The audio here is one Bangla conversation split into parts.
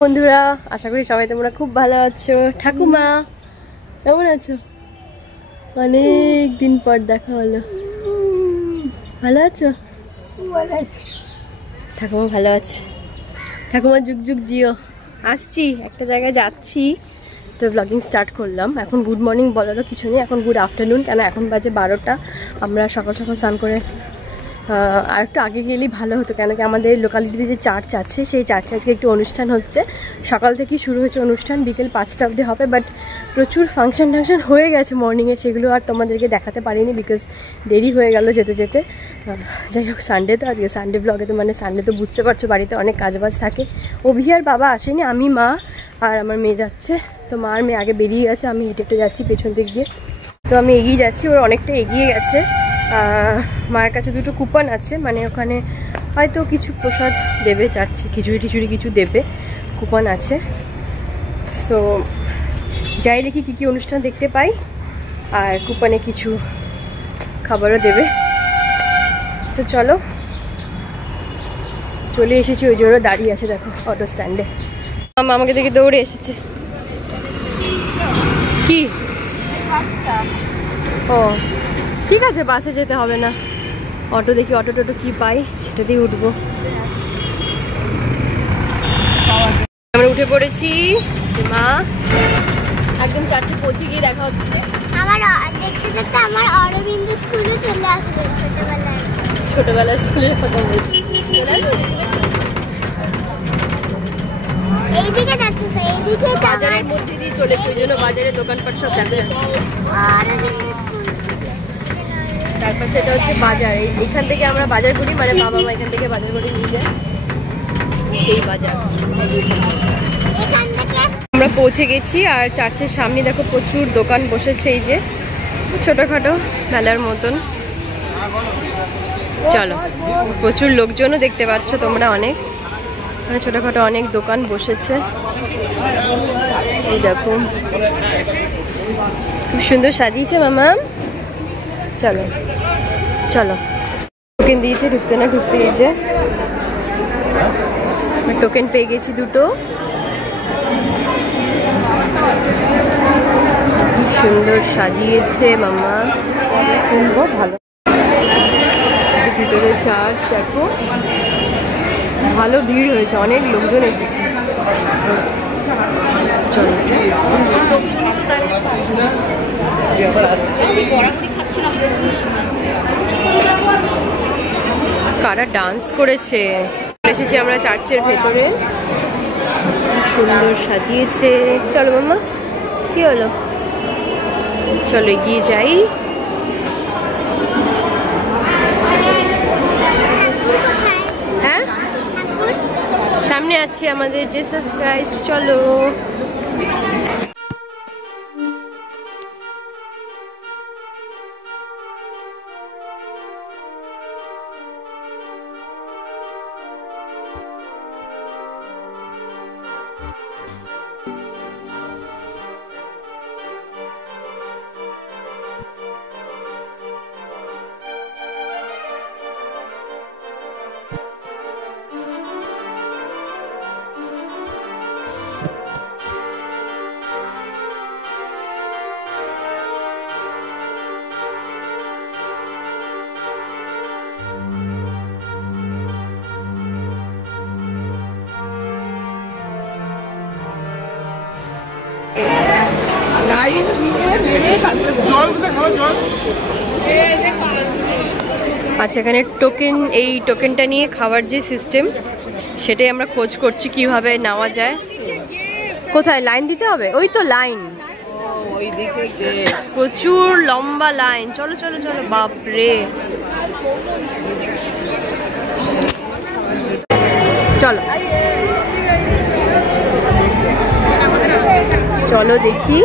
বন্ধুরা, আশা করি সবাই তোমরা খুব ভালো আছো। ঠাকুমা কেমন আছো? অনেক দিন পর দেখা হলো। ভালো আছো? ঠাকুমা ভালো আছে। ঠাকুমা যুগ যুগ জিও। আসছি, একটা জায়গায় যাচ্ছি, তো ব্লগিং স্টার্ট করলাম। এখন গুড মর্নিং বলারও কিছু নেই, এখন গুড আফটারনুন, কেন এখন বাজে 12টা। আমরা সকাল সকাল স্নান করে আর একটু আগে গেলেই ভালো হতো, কেন কি আমাদের লোকালিটিতে যে চার্চ আছে সেই চার্চে আজকে একটু অনুষ্ঠান হচ্ছে। সকাল থেকেই শুরু হয়েছে অনুষ্ঠান, বিকেল 5টা অবধি হবে। বাট প্রচুর ফাংশন হয়ে গেছে মর্নিংয়ে, সেগুলো আর তোমাদেরকে দেখাতে পারিনি বিকজ দেরি হয়ে গেল যেতে যেতে। যাই হোক, সানডে তো, আজকে সানডে ব্লগে তো, মানে সানডে তো বুঝতে পারছো বাড়িতে অনেক কাজবাজ থাকে। অভি আর বাবা আসেনি, আমি, মা আর আমার মেয়ে যাচ্ছে। তো মা আর মেয়ে আগে বেরিয়ে গেছে, আমি হেঁটে হেঁটে যাচ্ছি পেছন দিক দিয়ে। তো আমি এগিয়ে যাচ্ছি, ওর অনেকটা এগিয়ে গেছে। মার কাছে দুটো কুপন আছে, মানে ওখানে হয়তো কিছু প্রসাদ দেবে, চাচ্ছে খিচুড়ি টিচুড়ি কিছু দেবে, কুপন আছে। সো যাই দেখি কী কী অনুষ্ঠান দেখতে পাই, আর কুপনে কিছু খাবারও দেবে। সো চলো, চলে এসেছি, ওই জোরও দাঁড়িয়ে আছে দেখো অটো স্ট্যান্ডে। আমাকে দেখে দৌড়ে এসেছে। কি? ও ঠিক আছে, বাসে যেতে হবে না, অটো দেখি, অটো টোটো কি পাই সেটাতেই উঠবো। আমরা উঠে পড়েছি, মা একদম চারটে পৌঁছে গিয়ে দেখা হচ্ছে। আমার দেখতে দেখতে আমার অরবিন্দ স্কুলে চলে আসবে। ছোটবেলার স্কুলের কথা বলছি। এইদিকে যাচ্ছে, এইদিকে বাজারের মধ্যে দিয়ে চলেছে, ওই জন্য বাজারের দোকানপাট সব দেখা যাচ্ছে। তার পাশে এটা হচ্ছে বাজার, এইখান থেকে আমরা বাজার করি, মানে বাবা মা এখান থেকে বাজার করে নিয়ে যায়, সেই বাজার। আমরা পৌঁছে গেছি, আর চার্চের সামনে দেখো প্রচুর দোকান বসেছে, এই যে ছোটখাটো মেলার মতন। চলো, প্রচুর লোকজনও দেখতে পাচ্ছ তোমরা, অনেক মানে ছোটখাটো অনেক দোকান বসেছে। এই দেখো খুব সুন্দর সাজিয়েছে মামা। চলো চলো, টোকেন দিয়েছে, ঢুকতে না ঢুকতে দিয়েছে। টোকেন পেয়ে গেছি দুটো। সুন্দর সাজিয়েছে মামা, কিনবো ভালো। ভিতরে চার্চ দেখো, ভালো ভিড় হয়েছে, অনেক লোকজন এসেছে। চলো, কারা ডান্স করেছে। এসেছি আমরা চার্চের ভেতরে, সুন্দর সাজিয়েছে। চলো মাম্মা, কি হলো? চলো এগিয়ে যাই। হ্যাঁ, সামনে আছে আমাদের জিসাস ক্রাইস্ট। চলো, আচ্ছা, এখানে টোকেন, এই টোকেনটা নিয়ে খাওয়ার যে সিস্টেম সেটাই আমরা খোঁজ করছি, কিভাবে নেওয়া যায়। কোথায় লাইন দিতে হবে? ওই তো লাইন, প্রচুর লম্বা লাইন। চলো চলো চলো, বাপরে। চলো চলো দেখি।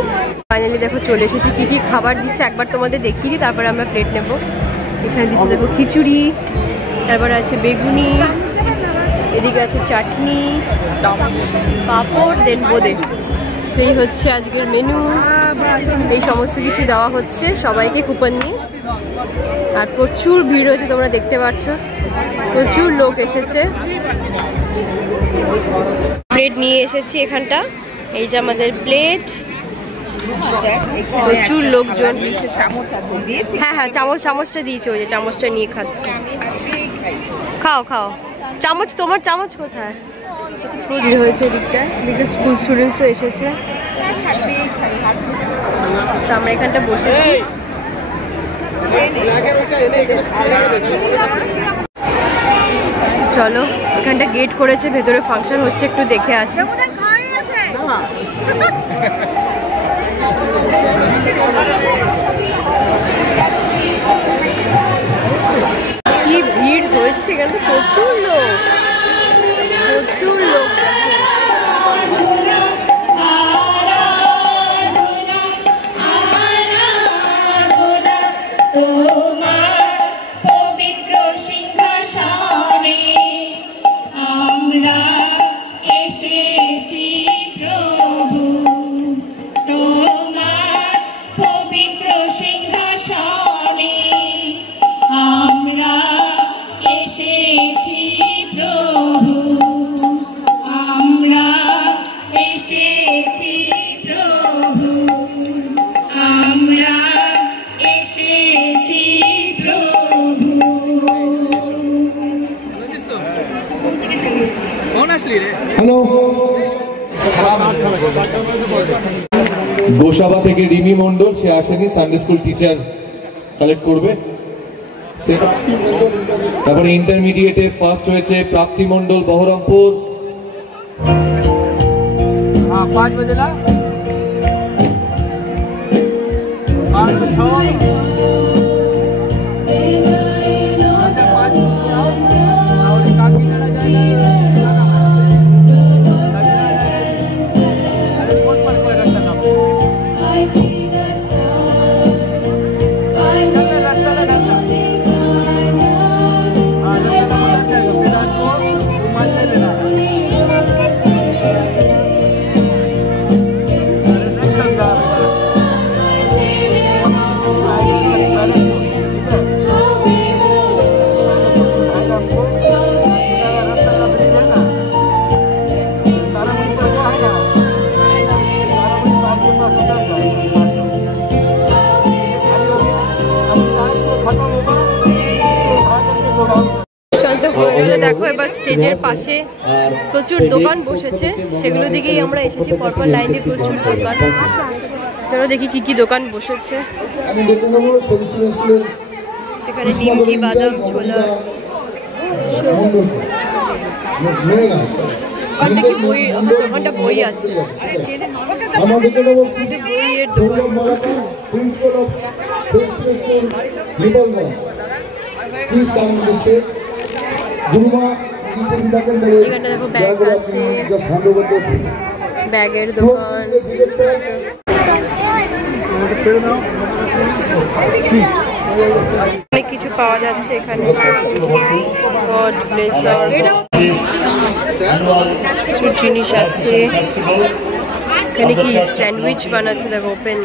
ফাইনালি দেখো চলে এসেছি। কি কি খাবার দিচ্ছে একবার তোমাদের দেখিয়ে দিই, তারপরে আমরা প্লেট নেব। এখানে দিচ্ছে দেখো খিচুড়ি, তারপরে আছে বেগুনি, এদিকে আছে চাটনি, পাঁপড়, দেন বোঁদে। সেই হচ্ছে আজকের মেনু। এই সমস্ত কিছু দেওয়া হচ্ছে সবাইকে কুপন নিয়ে। আর প্রচুর ভিড় হয়েছে, তোমরা দেখতে পাচ্ছ, প্রচুর লোক এসেছে। প্লেট নিয়ে এসেছি এখানটা, এই যে আমাদের প্লেট। প্রচুর লোকজন। হ্যাঁ হ্যাঁ, চামচটা দিয়েছে, ওই যে চামচটা নিয়ে খাচ্ছে। খাও খাও, চামচ, তোমার চামচ কোথায়? ভিড় হয়েছে ওদিকটায়, স্কুল স্টুডেন্টসও এসেছে। আমরা এখানটা বসেছি। চলো, এখানটা গেট করেছে, ভেতরে ফাংশন হচ্ছে, একটু দেখে আসি। কি ভিড় হয়েছে এখানে, প্রচুর লোক, প্রচুর লোক। গোসাবা থেকে রিমি মন্ডল, সে আসেনি, সানডে স্কুল টিচার কালেক্ট করবে। তারপরে ইন্টারমিডিয়েটে ফার্স্ট হয়েছে প্রাপ্তি মন্ডল, বহরমপুর। 5 बजे ना 5 से 6 और काफी लड़ा जाएगा। দেখো এবার স্টেজের পাশে প্রচুর দোকান বসেছে, সেগুলো দিকেই আমরা এসেছি। পরপর লাইন দিয়ে প্রচুর দোকান। চলো দেখি কি কি দোকান বসেছে। সেখানে নিমকি, বাদাম, ছোলা। ওখানটা কি বই? আচ্ছা, ওখানটা বই আছে, বইয়ের দোকান। এখানটা দেখো ব্যাগ আছে, ব্যাগের দোকান। অনেক কিছু পাওয়া যাচ্ছে এখানে। প্রচুর জিনিস আছে এখানে। কি স্যান্ডউইচ বানাচ্ছে দেখো, ওপেন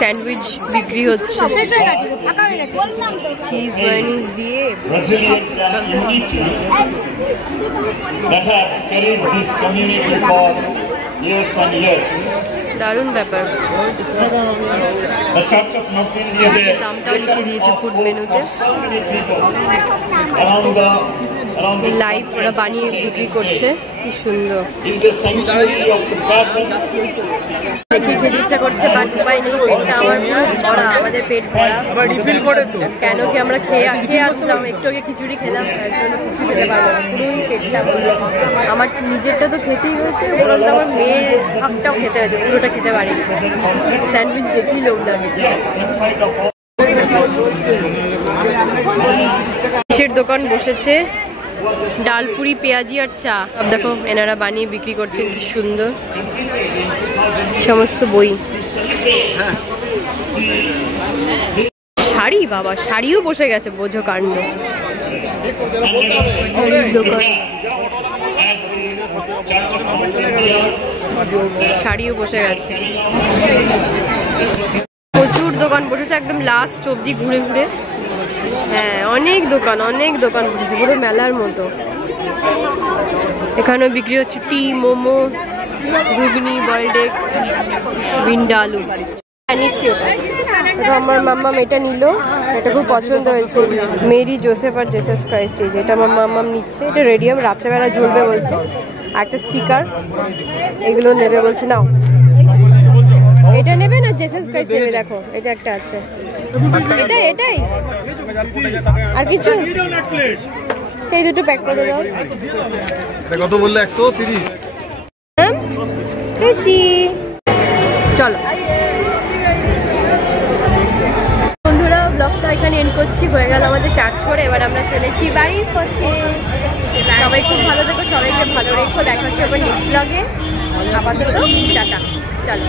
স্যান্ডউইচ বিক্রি হচ্ছে, চিজ মায়োনিজ দিয়ে। দারুণ ব্যাপার। দামটাও লিখে দিয়েছে ফুড মেনুতে। লাইভ ওরা বানিয়ে বিক্রি করছে, কি সুন্দর। দেখে খেতে ইচ্ছা করছে, বাট উপায় নেই, পেটটা আমার পুরো ভরা, আমাদের পেট ভরা। কেন কি আমরা খেয়ে আসলাম, একটু আগে খিচুড়ি খেলাম, তার জন্য কিছু খেতে পারবো না, পুরোই পেটটা ভরা। আমার নিজেরটা তো খেতেই হয়েছে, উপরন্ত আমার মেয়ের হাফটাও খেতে হয়েছে, পুরোটা খেতে পারিনি। স্যান্ডউইচ দেখি লোক লাগে। কিসের দোকান বসেছে, ডালপুরি, পেঁয়াজি আর চা। সব দেখো এনারা বানিয়ে বিক্রি করছেন, কি সুন্দর সমস্ত বই। শাড়ি, বাবা শাড়িও বসে গেছে, বোঝো কাণ্ড। দোকান শাড়িও বসে গেছে, প্রচুর দোকান বসেছে একদম লাস্ট অবধি ঘুরে ঘুরে। হ্যাঁ, অনেক দোকান বসেছে, পুরো মেলার মতো। এখানেও বিক্রি হচ্ছে টি, মোমো, ঘুগনি, বয়েলড এগ, ভিন্ডা আলু। নিচ্ছি ওটা, আমার মাম্মাম এটা নিল, এটা খুব পছন্দ হয়েছে, মেরি জোসেফ আর জেসাস ক্রাইস্ট। এটা আমার মাম্মাম নিচ্ছে, এটা রেডিয়াম, রাত্রেবেলা জ্বলবে বলছে। আর একটা স্টিকার, এগুলো নেবে বলছে। নাও এটা নেবে না জেসাস ক্রাইস্ট নেবে, দেখো এটা একটা আছে, এটাই আর কিছু, সেই দুটো প্যাক করে দাও। কত বললে? 130। চলো বন্ধুরা, ব্লগটা এখানে এন্ড করছি, হয়ে গেল আমাদের চার্জ করে। এবার আমরা চলেছি বাড়ির পথে। সবাই খুব ভালো থেকো, সবাইকে ভালো রেখো, দেখা হচ্ছে আবার নেক্সট ব্লগে। আপাতত টাটা, চলো।